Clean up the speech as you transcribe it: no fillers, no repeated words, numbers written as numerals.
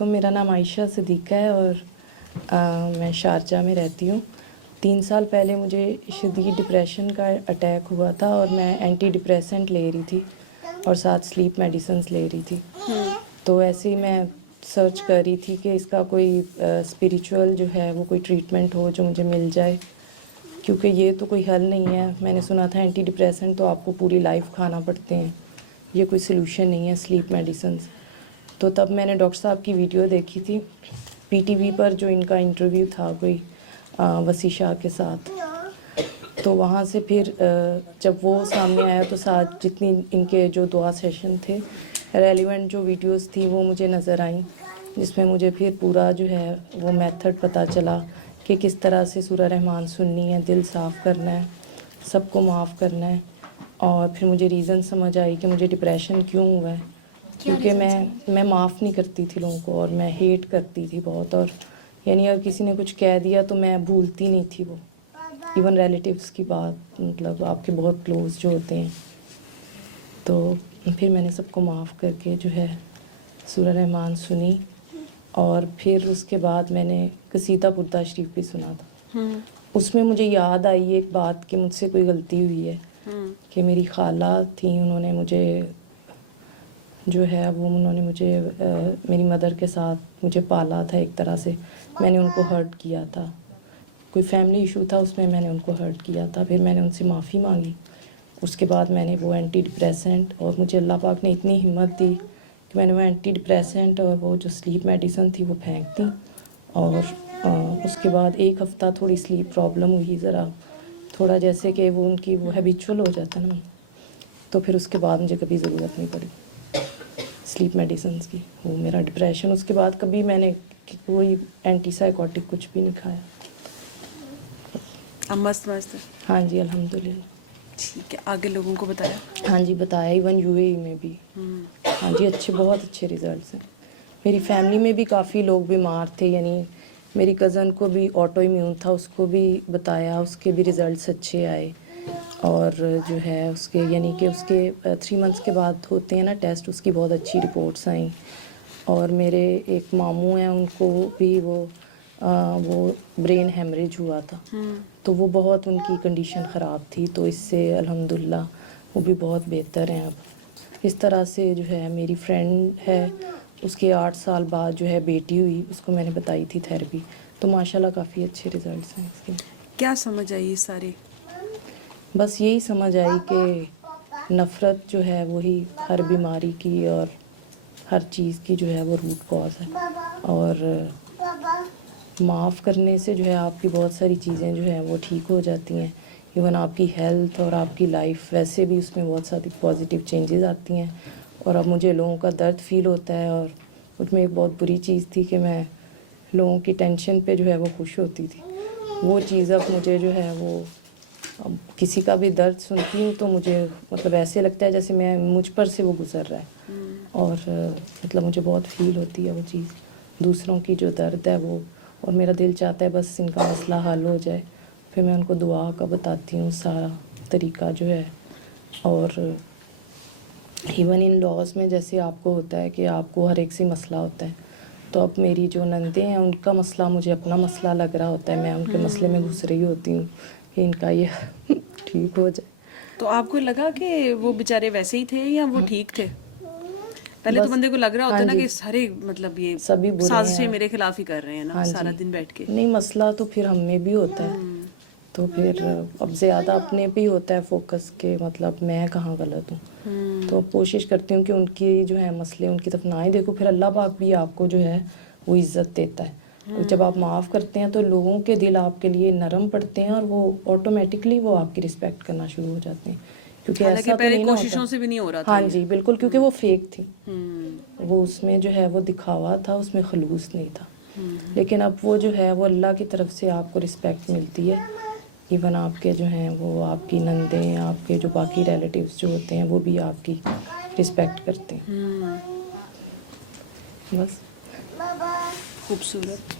تو میرا نام عائشہ صدیقہ ہے اور میں شارجہ میں رہتی ہوں. 3 سال پہلے مجھے شدید ڈپریشن کا اٹیک ہوا تھا اور میں اینٹی ڈپریسنٹ لے رہی تھی اور ساتھ سلیپ میڈیسنز لے رہی تھی. تو ایسے ہی میں سرچ کر رہی تھی کہ اس کا کوئی اسپریچول جو ہے وہ کوئی ٹریٹمنٹ ہو جو مجھے مل جائے، کیونکہ یہ تو کوئی حل نہیں ہے. میں نے سنا تھا اینٹی ڈپریسنٹ تو آپ کو پوری لائف کھانا پڑتے ہیں، یہ کوئی سلوشن نہیں ہے سلیپ میڈیسنز. تو تب میں نے ڈاکٹر صاحب کی ویڈیو دیکھی تھی پی ٹی وی پر، جو ان کا انٹرویو تھا کوئی وسیع شاہ کے ساتھ. تو وہاں سے پھر جب وہ سامنے آیا تو ساتھ جتنی ان کے جو دعا سیشن تھے، ریلیونٹ جو ویڈیوز تھی وہ مجھے نظر آئیں، جس میں مجھے پھر پورا جو ہے وہ میتھڈ پتہ چلا کہ کس طرح سے سورہ رحمان سننی ہے، دل صاف کرنا ہے، سب کو معاف کرنا ہے. اور پھر مجھے ریزن سمجھ آئی کہ مجھے ڈپریشن کیوں ہوا ہے، کیونکہ میں معاف نہیں کرتی تھی لوگوں کو اور میں ہیٹ کرتی تھی بہت. اور یعنی اگر کسی نے کچھ کہہ دیا تو میں بھولتی نہیں تھی وہ، ایون ریلیٹیوز کی بات، مطلب آپ کے بہت کلوز جو ہوتے ہیں. تو پھر میں نے سب کو معاف کر کے جو ہے سورہ رحمان سنی. اور پھر اس کے بعد میں نے قصیدہ بردہ شریف بھی سنا تھا. اس میں مجھے یاد آئی ایک بات کہ مجھ سے کوئی غلطی ہوئی ہے، کہ میری خالہ تھیں، انہوں نے مجھے جو ہے وہ انہوں نے مجھے میری مدر کے ساتھ مجھے پالا تھا ایک طرح سے. میں نے ان کو ہرٹ کیا تھا، کوئی فیملی ایشو تھا اس میں میں نے ان کو ہرٹ کیا تھا. پھر میں نے ان سے معافی مانگی. اس کے بعد میں نے وہ اینٹی ڈپریسنٹ، اور مجھے اللہ پاک نے اتنی ہمت دی کہ میں نے وہ اینٹی ڈپریسنٹ اور وہ جو سلیپ میڈیسن تھی وہ پھینک دی. اور اس کے بعد 1 ہفتہ تھوڑی سلیپ پرابلم ہوئی، ذرا تھوڑا جیسے کہ وہ ان کی وہ ہیبیچول ہو جاتا ہے نا. تو پھر اس کے بعد مجھے کبھی ضرورت نہیں پڑی سلیپ میڈیسنز کی. وہ میرا ڈپریشن اس کے بعد کبھی میں نے کوئی اینٹی سائیکوٹک کچھ بھی نہیں کھایا. اب مست ہاں جی الحمدللہ. ٹھیک ہے، آگے لوگوں کو بتایا؟ ہاں جی بتایا، ایون یو اے ای میں بھی. ہاں جی اچھے، بہت اچھے ریزلٹس ہیں. میری فیملی میں بھی کافی لوگ بیمار تھے، یعنی میری کزن کو بھی آٹو ایمیون تھا، اس کو بھی بتایا، اس کے بھی ریزلٹس اچھے آئے. اور جو ہے اس کے یعنی کہ اس کے 3 منتھس کے بعد ہوتے ہیں نا ٹیسٹ، اس کی بہت اچھی رپورٹس آئیں. اور میرے ایک ماموں ہیں، ان کو بھی وہ برین ہیمریج ہوا تھا، تو وہ بہت ان کی کنڈیشن خراب تھی. تو اس سے الحمدللہ وہ بھی بہت بہتر ہیں اب. اس طرح سے جو ہے میری فرینڈ ہے، اس کے 8 سال بعد جو ہے بیٹی ہوئی، اس کو میں نے بتائی تھی تھیراپی. تو ماشاءاللہ کافی اچھے ریزلٹس ہیں اس کے. کیا سمجھ آئی سارے؟ بس یہی سمجھ آئی کہ نفرت جو ہے وہی ہر بیماری کی اور ہر چیز کی جو ہے وہ روٹ کاز ہے. اور معاف کرنے سے جو ہے آپ کی بہت ساری چیزیں جو ہیں وہ ٹھیک ہو جاتی ہیں. ایون آپ کی ہیلتھ اور آپ کی لائف ویسے بھی اس میں بہت ساری پازیٹیو چینجز آتی ہیں. اور اب مجھے لوگوں کا درد فیل ہوتا ہے، اور اس میں ایک بہت بری چیز تھی کہ میں لوگوں کی ٹینشن پہ جو ہے وہ خوش ہوتی تھی. وہ چیز اب مجھے جو ہے وہ اب کسی کا بھی درد سنتی ہوں تو مجھے مطلب ایسے لگتا ہے جیسے مجھ پر سے وہ گزر رہا ہے. اور مطلب مجھے بہت فیل ہوتی ہے وہ چیز، دوسروں کی جو درد ہے وہ. اور میرا دل چاہتا ہے بس ان کا مسئلہ حل ہو جائے. پھر میں ان کو دعا کا بتاتی ہوں سارا طریقہ جو ہے. اور ایون ان لاز میں جیسے آپ کو ہوتا ہے کہ آپ کو ہر ایک سے مسئلہ ہوتا ہے، تو اب میری جو نندیں ہیں ان کا مسئلہ مجھے اپنا مسئلہ لگ رہا ہوتا ہے. میں ان کے مسئلے میں گھس رہی ہوتی ہوں کہ ان کا یہ ٹھیک ہو جائے. تو آپ کو لگا کہ وہ بیچارے ویسے ہی تھے یا وہ ٹھیک تھے؟ پہلے تو بس بندے کو لگ رہا ہوتا ہاں ہے نا جی، کہ سارے مطلب یہ سبھی برے سازشیں ہیں. میرے خلاف ہی کر رہے ہیں نا ہاں سارا جی، دن بیٹھ کے. نہیں مسئلہ تو پھر ہم میں بھی ہوتا ہے. تو پھر اب زیادہ اپنے پہ ہی ہوتا ہے فوکس کہ مطلب میں کہاں غلط ہوں. تو کوشش کرتی ہوں کہ ان کی جو ہے مسئلے ان کی طرف نہ ہی دیکھو. پھر اللہ پاک بھی آپ کو جو ہے وہ عزت دیتا ہے. جب آپ معاف کرتے ہیں تو لوگوں کے دل آپ کے لیے نرم پڑتے ہیں، اور وہ آٹومیٹکلی وہ آپ کی رسپیکٹ کرنا شروع ہو جاتے ہیں. کیونکہ حالانکہ ایسا تو پہلے نہیں نا ہوتا. کوششوں سے بھی نہیں ہو رہا تھا ہاں یہ. جی بالکل، کیونکہ وہ فیک تھی. وہ اس میں جو ہے وہ دکھاوا تھا، اس میں خلوص نہیں تھا. لیکن اب وہ جو ہے وہ اللہ کی طرف سے آپ کو رسپیکٹ ملتی ہے. ایون آپ کے جو ہیں وہ آپ کی نندیں، آپ کے جو باقی ریلیٹیوز جو ہوتے ہیں وہ بھی آپ کی رسپیکٹ کرتے ہیں. بس خوبصورت.